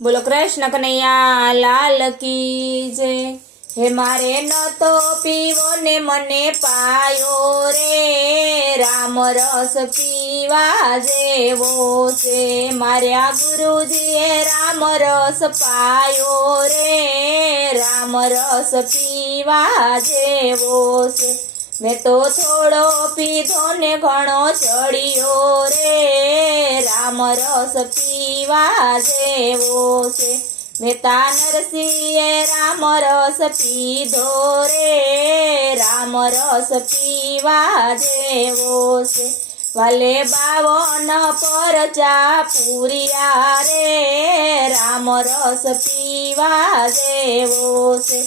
बोलो कृष्ण कन्हैया लाल की जय। हे मारे न तो पीवो ने मने पायो रे, राम रस पीवा जेवो से। मार्या गुरुजीए राम रस पायो रे, राम रस पीवा जेवो से। मैं तो थोड़ो पीधो ने घणो चढ़ियो रे, राम रस पीवा जेवो से। मेता नरसिंहे राम रस पीधो रे, राम रस पीवा जेवो से। वाले बावन परचा पूरिया रे, राम रस पीवा जेवो से।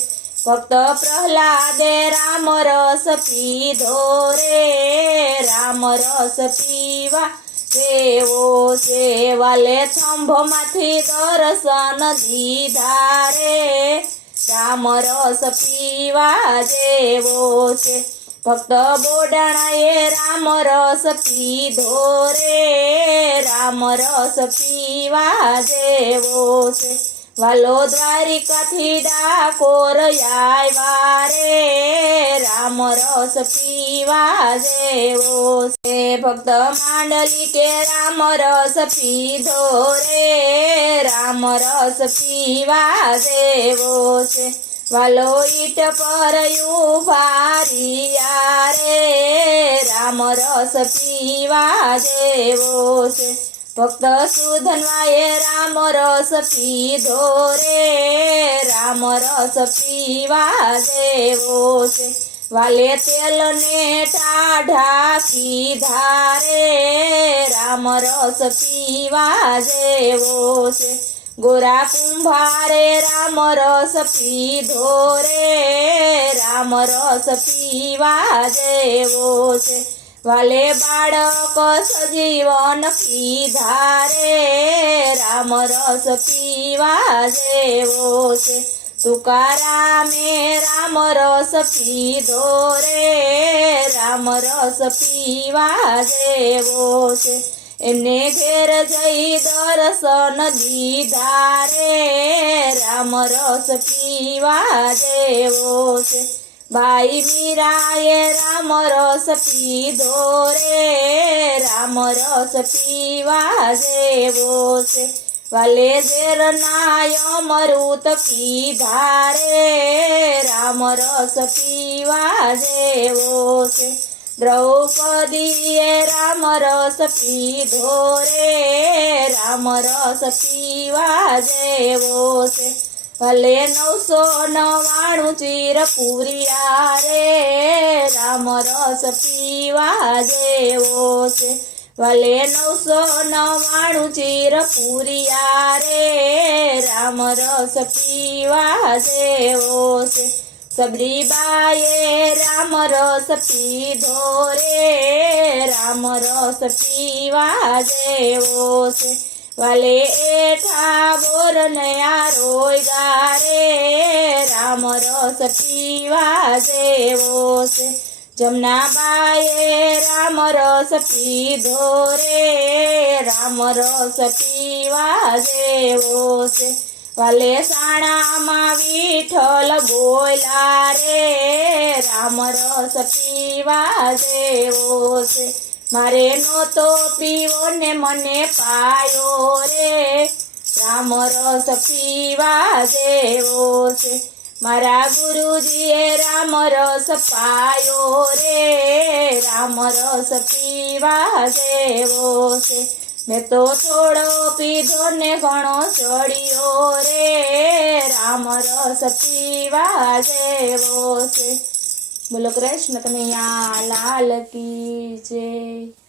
भक्त प्रहलादे राम रस पीधो रे, राम रस पीवा जेवो से। वाले थंभो माथी दर्शन दीधा रे, राम रस पीवा जेवो से। भक्त बोडाणाए राम रस पीधो रे, राम रस पीवा जेवो से। वालो द्वारिका थी डाकोर आव्या रे, राम रस पीवा जेवो से। भक्त मांडली के राम रस पीधो रे, राम रस पीवा जेवो से। वालो ईट पर उभारिया रे, राम रस पीवा जेवो से। भक्त सुधनवाए राम रस पीधो रे, राम रस पीवा जेवो से। वाले तेल ने टाढ़ा कीधा रे, राम रस पीवा जेवो से। गोरा कुंभारे राम रस पीधो रे, राम रस पीवा जेवो से। वाले बाळक सजीवन पीधा रे, राम रस पीवा जेवो से। तुकारामे राम रस पीधो रे, राम रस पीवा जेवो से। एमने घेर जई दर्शन दीधा रे, राम रस पीवा जेवो से। भाई मीराए राम रस पीधो रे, राम रस पीवा जेवो से। वाले जेर नाय अमृत पीधा रे, राम रस पीवा जेवो से। द्रौपदीए राम रस पीधो रे, राम रस पीवा जेवो से। भले 999 चीर पूरिया रे, राम रस पीवा जेवो से। भले 999 चीर पूरिया रे, राम रस पीवा जेवो से। सबरी बाए राम रस पीधो रे, राम रस पीवा जेवो से। वाले एठा बोर नया रोयगा रे, राम रस पीवा जेवो से। जमुना बाए राम रस पीधो रे, राम रस पीवा जेवो से। वाले साणा मा विठल बोला रे, राम रस पीवा जेवो से। मारे नो तो पीवो ने मने पायो रे, राम रस पीवा जेवो से। मारा गुरुजीए राम रस पायो रे, राम रस पीवा जेवो से। मैं तो थोड़ो पीधो ने घणो चढ़ियो रे, राम रस पीवा जेवो से। बोलो कृष्ण कन्हैया लाल की जय।